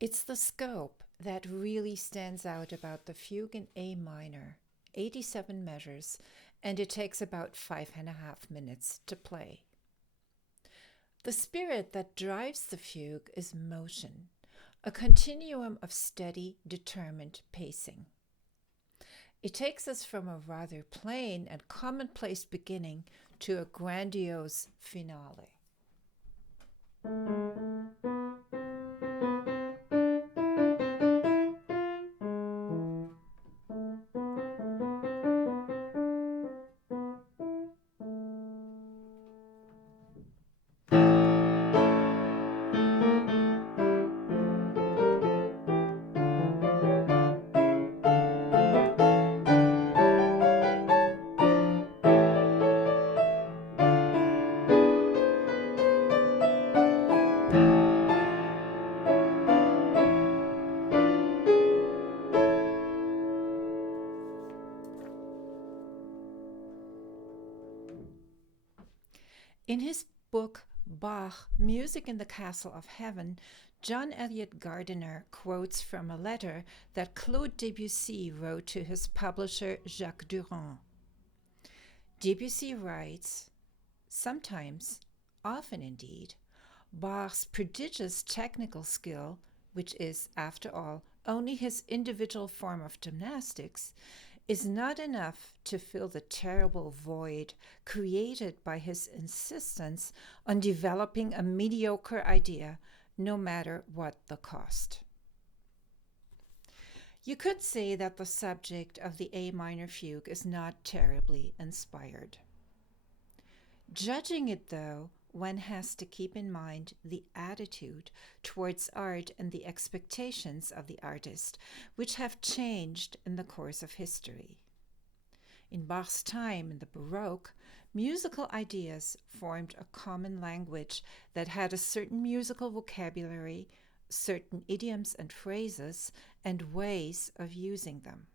It's the scope that really stands out about the Fugue in A minor, 87 measures, and it takes about 5.5 minutes to play. The spirit that drives the fugue is motion, a continuum of steady, determined pacing. It takes us from a rather plain and commonplace beginning to a grandiose finale. In his book, Bach, Music in the Castle of Heaven, John Eliot Gardiner quotes from a letter that Claude Debussy wrote to his publisher Jacques Durand. Debussy writes, "Sometimes, often indeed, Bach's prodigious technical skill, which is, after all, only his individual form of gymnastics, is not enough to fill the terrible void created by his insistence on developing a mediocre idea, no matter what the cost." You could say that the subject of the A minor fugue is not terribly inspired. Judging it, though, one has to keep in mind the attitude towards art and the expectations of the artist, which have changed in the course of history. In Bach's time, in the Baroque, musical ideas formed a common language that had a certain musical vocabulary, certain idioms and phrases, and ways of using them.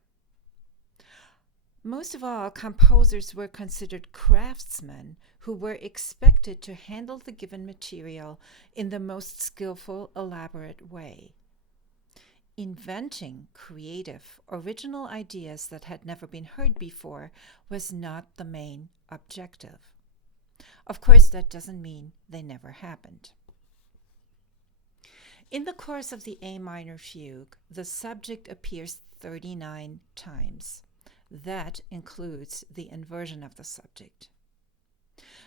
Most of all, composers were considered craftsmen who were expected to handle the given material in the most skillful, elaborate way. Inventing creative, original ideas that had never been heard before was not the main objective. Of course, that doesn't mean they never happened. In the course of the A minor fugue, the subject appears 39 times. That includes the inversion of the subject.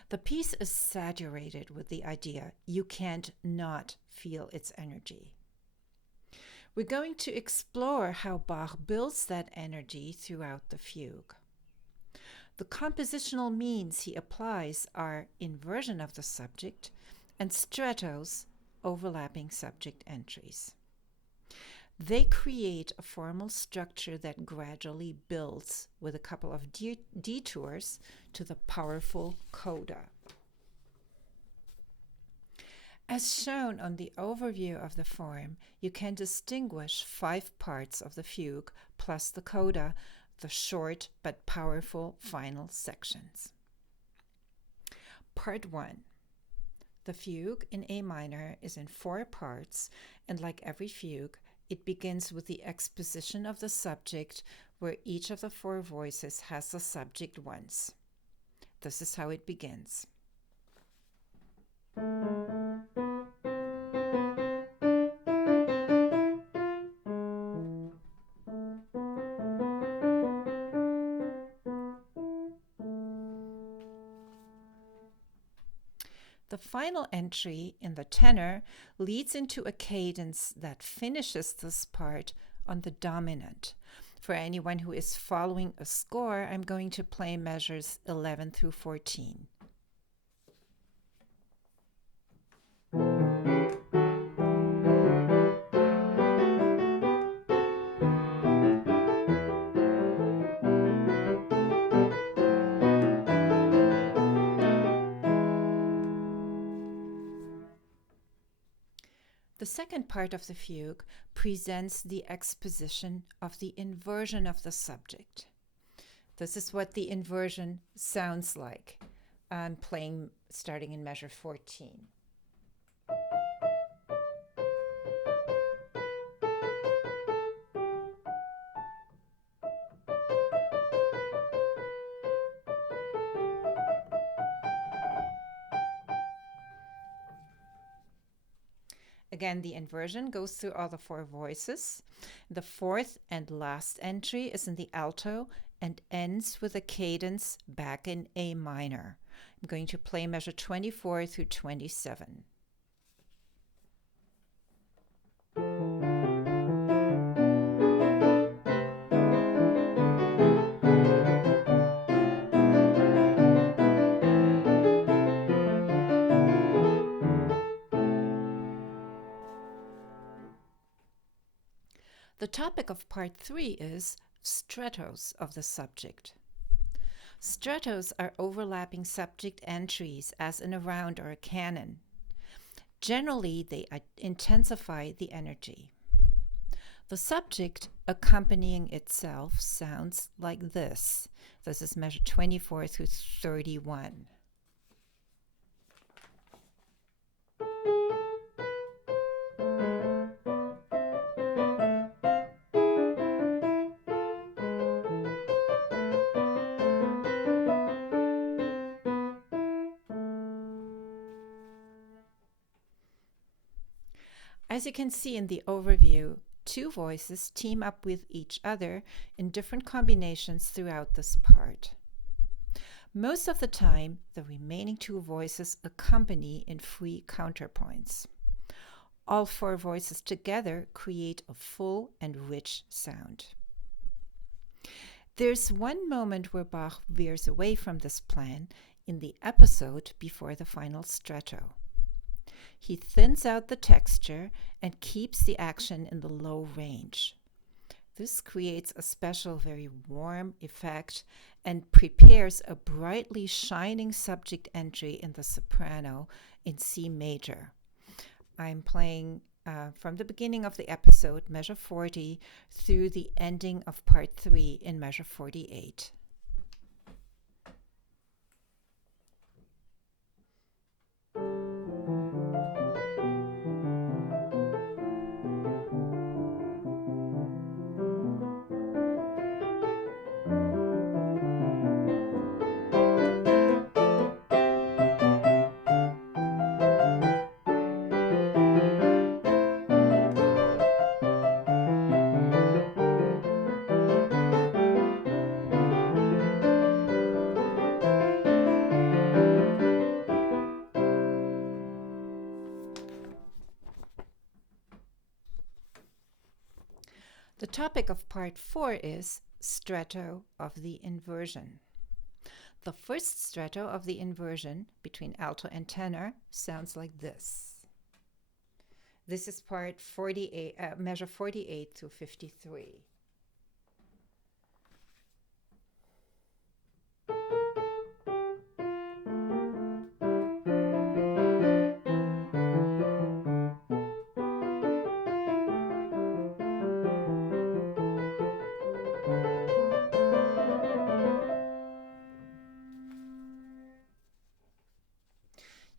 The piece is saturated with the idea you can't not feel its energy. We're going to explore how Bach builds that energy throughout the fugue. The compositional means he applies are inversion of the subject and strettos, overlapping subject entries. They create a formal structure that gradually builds with a couple of detours to the powerful coda. As shown on the overview of the form, you can distinguish 5 parts of the fugue plus the coda, the short but powerful final sections. Part 1. The fugue in A minor is in 4 parts, and like every fugue, it begins with the exposition of the subject, where each of the 4 voices has the subject once. This is how it begins. The final entry in the tenor leads into a cadence that finishes this part on the dominant. For anyone who is following a score, I'm going to play measures 11 through 14. The second part of the fugue presents the exposition of the inversion of the subject. This is what the inversion sounds like. I'm playing starting in measure 14. Again, the inversion goes through all the four voices. The fourth and last entry is in the alto and ends with a cadence back in A minor. I'm going to play measure 24 through 27. The topic of part 3 is stratos of the subject. Stratos are overlapping subject entries as in a round or a canon. Generally, they intensify the energy. The subject accompanying itself sounds like this. This is measure 24 through 31. As you can see in the overview, two voices team up with each other in different combinations throughout this part. Most of the time, the remaining two voices accompany in free counterpoints. All four voices together create a full and rich sound. There's one moment where Bach veers away from this plan in the episode before the final stretto. He thins out the texture and keeps the action in the low range. This creates a special, very warm effect and prepares a brightly shining subject entry in the soprano in C major. I'm playing from the beginning of the episode, measure 40, through the ending of part 3 in measure 48. The topic of part 4 is stretto of the inversion. The first stretto of the inversion between alto and tenor sounds like this. This is part 48, measure 48 through 53.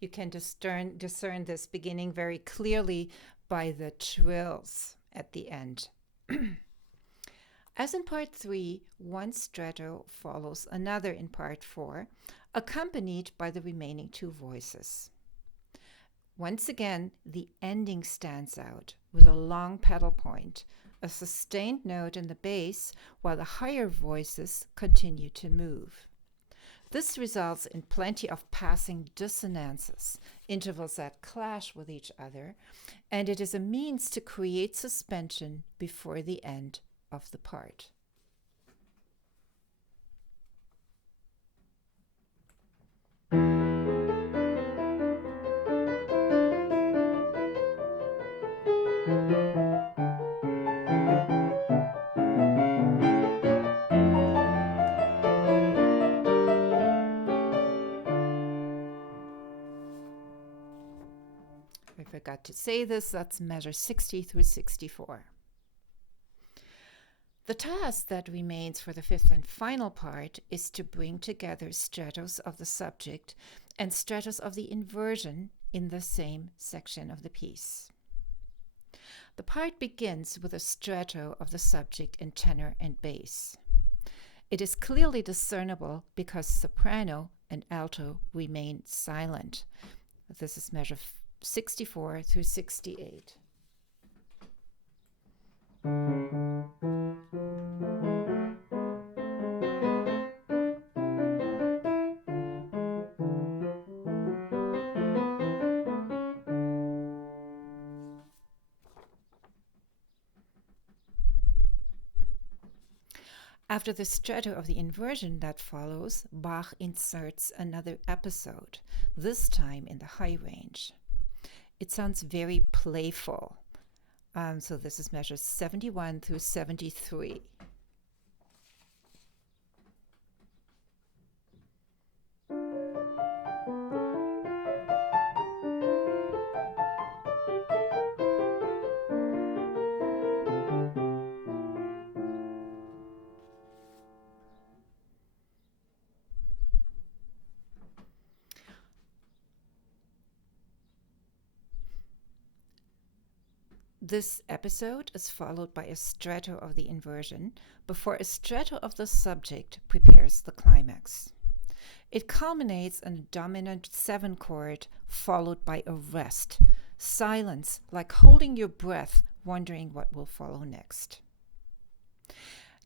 You can discern this beginning very clearly by the trills at the end. As in part 3, one stretto follows another in part 4, accompanied by the remaining two voices. Once again, the ending stands out with a long pedal point, a sustained note in the bass, while the higher voices continue to move. This results in plenty of passing dissonances, intervals that clash with each other, and it is a means to create suspension before the end of the part. I forgot to say this, that's measure 60 through 64. The task that remains for the fifth and final part is to bring together strettos of the subject and strettos of the inversion in the same section of the piece. The part begins with a stretto of the subject in tenor and bass. It is clearly discernible because soprano and alto remain silent. This is measure 64 through 68. After the stretto of the inversion that follows, Bach inserts another episode, this time in the high range. It sounds very playful. So this is measures 71 through 73. This episode is followed by a stretto of the inversion before a stretto of the subject prepares the climax. It culminates in a dominant 7 chord followed by a rest, silence, like holding your breath, wondering what will follow next.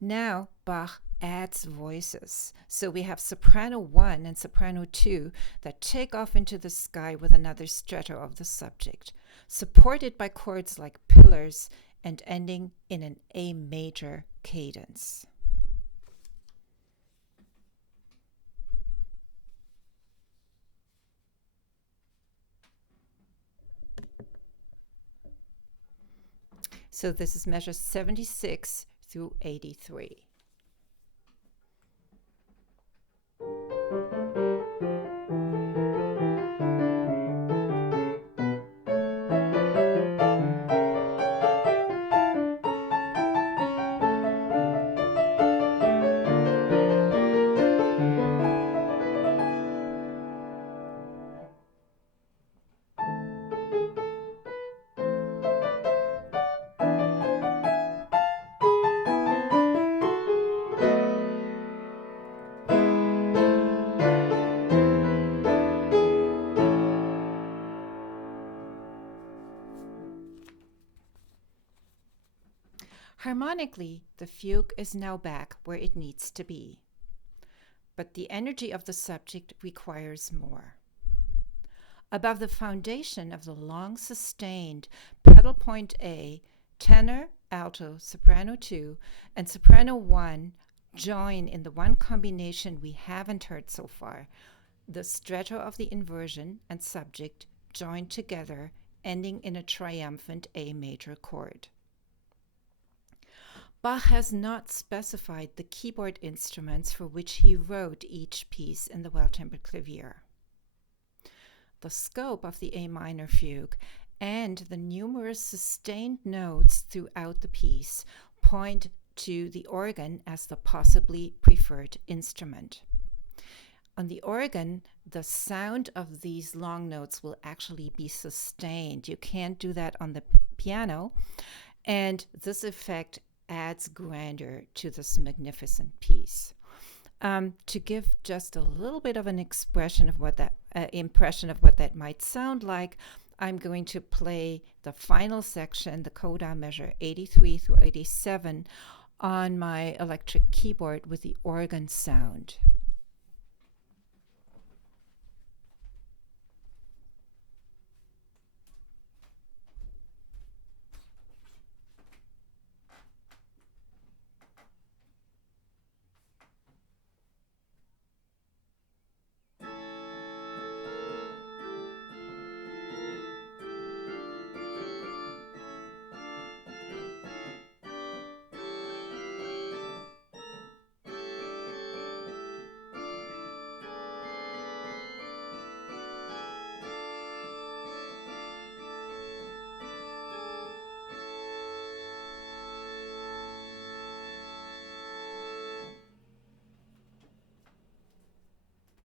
Now Bach adds voices. So we have soprano 1 and soprano 2 that take off into the sky with another stretto of the subject, supported by chords like pillars and ending in an A major cadence. So this is measure 76 through 83. Harmonically, the fugue is now back where it needs to be. But the energy of the subject requires more. Above the foundation of the long sustained pedal point A, tenor, alto, soprano 2, and soprano 1 join in the one combination we haven't heard so far. The stretto of the inversion and subject join together, ending in a triumphant A major chord. Bach has not specified the keyboard instruments for which he wrote each piece in the well-tempered clavier. The scope of the A minor fugue and the numerous sustained notes throughout the piece point to the organ as the possibly preferred instrument. On the organ, the sound of these long notes will actually be sustained. You can't do that on the piano, and this effect adds grandeur to this magnificent piece. To give just a little bit of an impression of what that might sound like, I'm going to play the final section, the coda measure 83 through 87, on my electric keyboard with the organ sound.